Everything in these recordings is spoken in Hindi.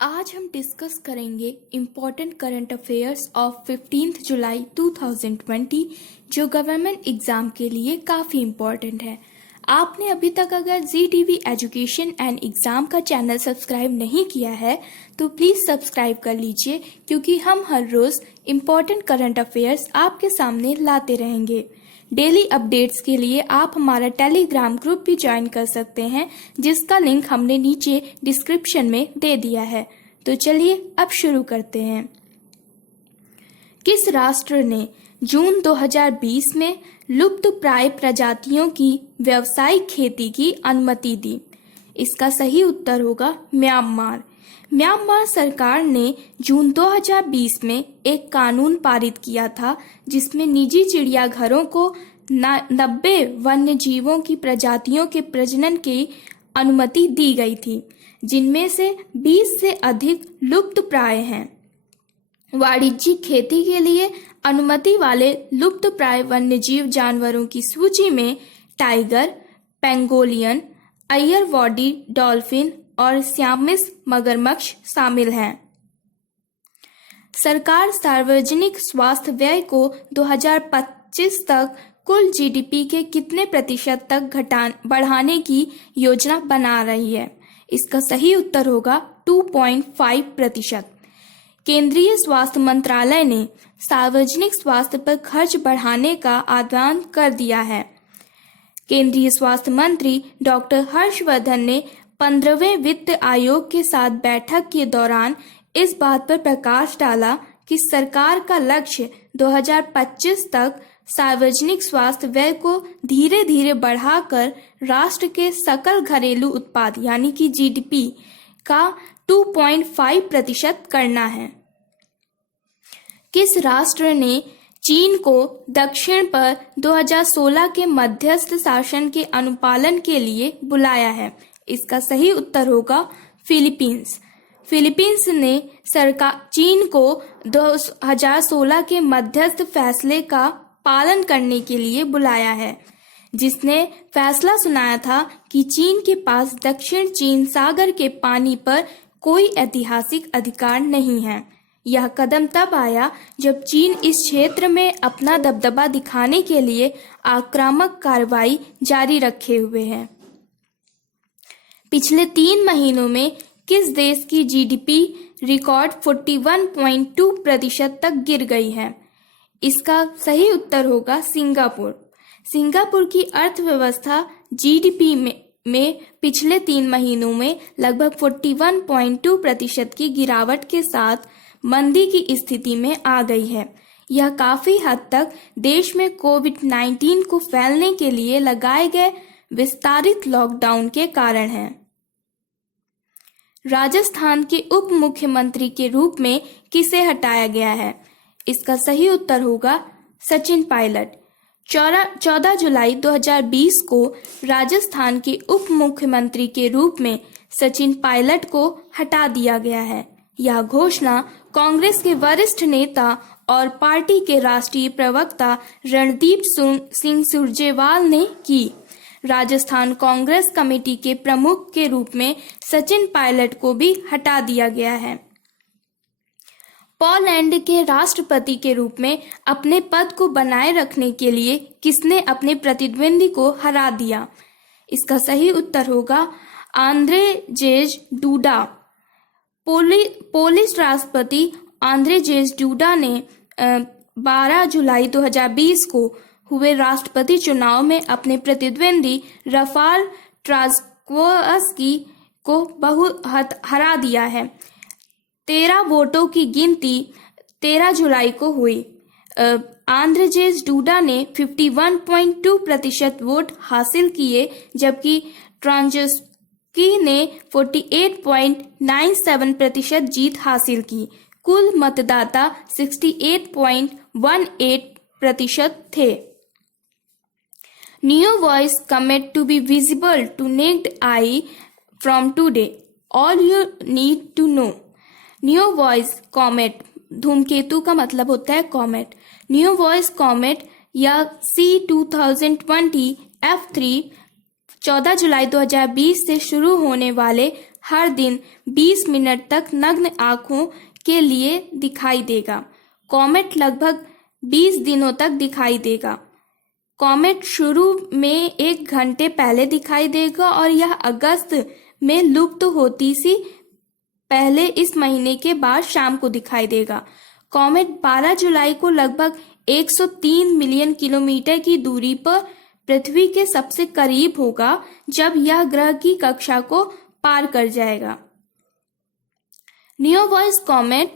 आज हम डिस्कस करेंगे इम्पॉर्टेंट करंट अफेयर्स ऑफ 15 जुलाई 2020 जो गवर्नमेंट एग्जाम के लिए काफ़ी इम्पॉर्टेंट है। आपने अभी तक अगर ZTV एजुकेशन एंड एग्ज़ाम का चैनल सब्सक्राइब नहीं किया है तो प्लीज़ सब्सक्राइब कर लीजिए, क्योंकि हम हर रोज़ इम्पॉर्टेंट करंट अफेयर्स आपके सामने लाते रहेंगे। डेली अपडेट्स के लिए आप हमारा टेलीग्राम ग्रुप भी ज्वाइन कर सकते हैं, जिसका लिंक हमने नीचे डिस्क्रिप्शन में दे दिया है। तो चलिए अब शुरू करते हैं। किस राष्ट्र ने जून 2020 में लुप्तप्राय प्रजातियों की व्यावसायिक खेती की अनुमति दी? इसका सही उत्तर होगा म्यांमार। म्यांमार सरकार ने जून 2020 में एक कानून पारित किया था जिसमें निजी चिड़ियाघरों को 90 वन्य जीवों की प्रजातियों के प्रजनन की अनुमति दी गई थी, जिनमें से 20 से अधिक लुप्तप्राय हैं। वाणिज्यिक खेती के लिए अनुमति वाले लुप्तप्राय वन्यजीव जानवरों की सूची में टाइगर, पेंगोलियन, अयरवॉडी डॉल्फिन और सियामिस मगरमच्छ शामिल हैं। सरकार सार्वजनिक स्वास्थ्य व्यय को 2025 तक कुल GDP के कितने प्रतिशत तक बढ़ाने की योजना बना रही है? इसका सही उत्तर होगा 2.5%। केंद्रीय स्वास्थ्य मंत्रालय ने सार्वजनिक स्वास्थ्य पर खर्च बढ़ाने का आह्वान कर दिया है। केंद्रीय स्वास्थ्य मंत्री डॉक्टर हर्षवर्धन ने 15वें वित्त आयोग के साथ बैठक के दौरान इस बात पर प्रकाश डाला कि सरकार का लक्ष्य 2025 तक सार्वजनिक स्वास्थ्य व्यय को धीरे धीरे बढ़ाकर राष्ट्र के सकल घरेलू उत्पाद यानी कि GDP का 2.5% करना है। किस राष्ट्र ने चीन को दक्षिण पर 2016 के मध्यस्थ शासन के अनुपालन के लिए बुलाया है? इसका सही उत्तर होगा फिलीपींस। फिलीपींस ने सरकार चीन को 2016 के मध्यस्थ फैसले का पालन करने के लिए बुलाया है, जिसने फैसला सुनाया था कि चीन के पास दक्षिण चीन सागर के पानी पर कोई ऐतिहासिक अधिकार नहीं है। यह कदम तब आया जब चीन इस क्षेत्र में अपना दबदबा दिखाने के लिए आक्रामक कार्रवाई जारी रखे हुए है। पिछले 3 महीनों में किस देश की GDP रिकॉर्ड 41.2% तक गिर गई है? इसका सही उत्तर होगा सिंगापुर। सिंगापुर की अर्थव्यवस्था GDP में पिछले 3 महीनों में लगभग 41.2% की गिरावट के साथ मंदी की स्थिति में आ गई है। यह काफी हद तक देश में कोविड-19 को फैलने के लिए लगाए गए विस्तारित लॉकडाउन के कारण है। राजस्थान के उप मुख्यमंत्री के रूप में किसे हटाया गया है? इसका सही उत्तर होगा सचिन पायलट। 14 जुलाई 2020 को राजस्थान के उप मुख्यमंत्री के रूप में सचिन पायलट को हटा दिया गया है। यह घोषणा कांग्रेस के वरिष्ठ नेता और पार्टी के राष्ट्रीय प्रवक्ता रणदीप सिंह सुरजेवाला ने की। राजस्थान कांग्रेस कमेटी के प्रमुख के रूप में सचिन पायलट को भी हटा दिया गया है। पोलैंड के राष्ट्रपति के रूप में अपने पद को बनाए रखने के लिए किसने अपने प्रतिद्वंदी को हरा दिया? इसका सही उत्तर होगा आंद्रेजेज डूडा। पोलिश राष्ट्रपति आंद्रेजेज डूडा ने 12 जुलाई 2020 को हुए राष्ट्रपति चुनाव में अपने प्रतिद्वंदी रफाल ट्रास्कोव्स्की को हरा दिया है। 13 वोटों की गिनती 13 जुलाई को हुई। आंद्रेजेज डूडा ने 51.2% वोट हासिल किए, जबकि ट्रांजस्की ने 48.97% जीत हासिल की। कुल मतदाता 68.18% थे। New voice comet to be visible to naked eye from today. All you need to know. New voice comet, धूमकेतु का मतलब होता है कॉमेट। न्यू वॉइस कॉमेट या C2020 F3 14 जुलाई 2020 से शुरू होने वाले हर दिन 20 मिनट तक नग्न आंखों के लिए दिखाई देगा। कॉमेट लगभग 20 दिनों तक दिखाई देगा। कॉमेट शुरू में 1 घंटे पहले दिखाई देगा और यह अगस्त में लुप्त होती सी पहले इस महीने के बाद शाम को दिखाई देगा। कॉमेट 12 जुलाई को लगभग 103 मिलियन किलोमीटर की दूरी पर पृथ्वी के सबसे करीब होगा जब यह ग्रह की कक्षा को पार कर जाएगा। नियोवॉइस कॉमेट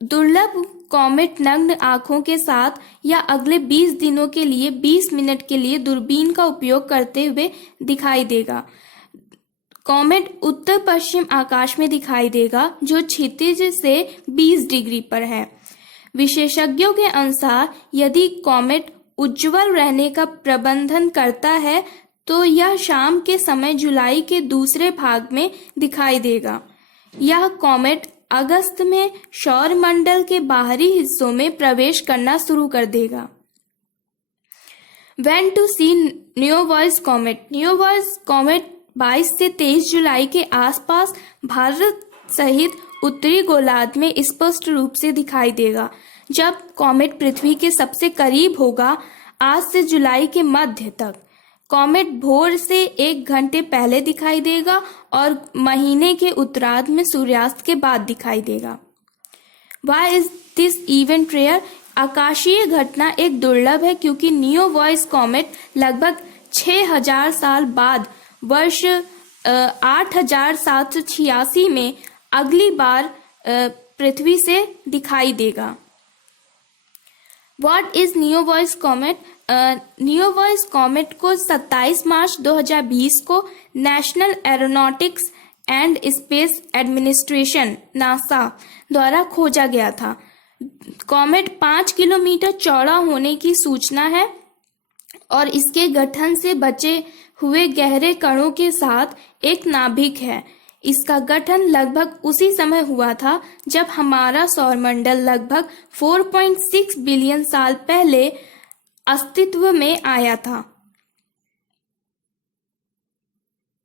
दुर्लभ कॉमेट नग्न आंखों के साथ या अगले 20 दिनों के लिए 20 मिनट के लिए दूरबीन का उपयोग करते हुए दिखाई देगा। कॉमेट उत्तर पश्चिम आकाश में दिखाई देगा जो क्षितिज से 20 डिग्री पर है। विशेषज्ञों के अनुसार यदि कॉमेट उज्ज्वल रहने का प्रबंधन करता है तो यह शाम के समय जुलाई के दूसरे भाग में दिखाई देगा। यह कॉमेट अगस्त में सौरमंडल के बाहरी हिस्सों में प्रवेश करना शुरू कर देगा। When to see Neowise comet. Neowise comet 22 से 23 जुलाई के आसपास भारत सहित उत्तरी गोलार्ध में स्पष्ट रूप से दिखाई देगा। जब कॉमेट पृथ्वी के सबसे करीब होगा आज से जुलाई के मध्य तक। कॉमेट भोर से 1 घंटे पहले दिखाई देगा और महीने के उत्तरार्ध में सूर्यास्त के बाद दिखाई देगा। Why is this event rare? आकाशीय घटना एक दुर्लभ है क्योंकि नियोवॉइस कॉमेट लगभग 6000 साल बाद वर्ष 8786 में अगली बार पृथ्वी से दिखाई देगा। What is Neowise comet? Neowise comet को 27 मार्च 2020 को National Aeronautics and Space Administration NASA द्वारा खोजा गया था। कॉमेट 5 किलोमीटर चौड़ा होने की सूचना है और इसके गठन से बचे हुए गहरे कणों के साथ एक नाभिक है। इसका गठन लगभग उसी समय हुआ था जब हमारा सौरमंडल लगभग 4.6 बिलियन साल पहले अस्तित्व में आया था।